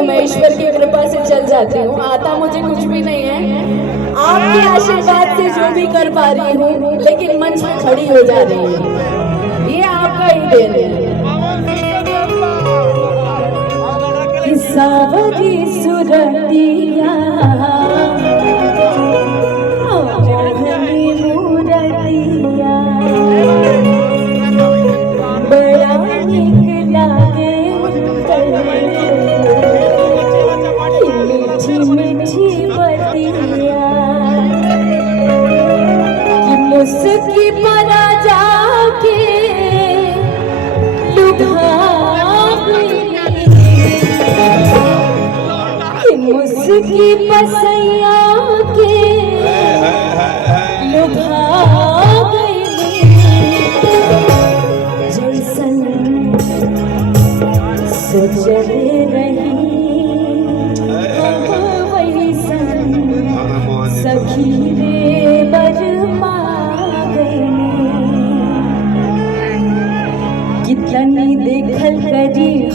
हूँ, मैं ईश्वर की कृपा से चल जाती हूँ, आता मुझे कुछ भी नहीं है। आपके आशीर्वाद से जो भी कर पा रही हूँ, लेकिन मंच में खड़ी हो जा रही हूँ, ये आपका ही देन है। कि सावरी सुरतिया मोहनी मूरतिया बड़ा नीक लागे मीठी मीठी बतिया कि मुस्की परा जाके लुभा कि मुस्की पसैया के लुभा जैसन सोचले रही वैसन सखी रे बरमा गई कितनी देखल करी।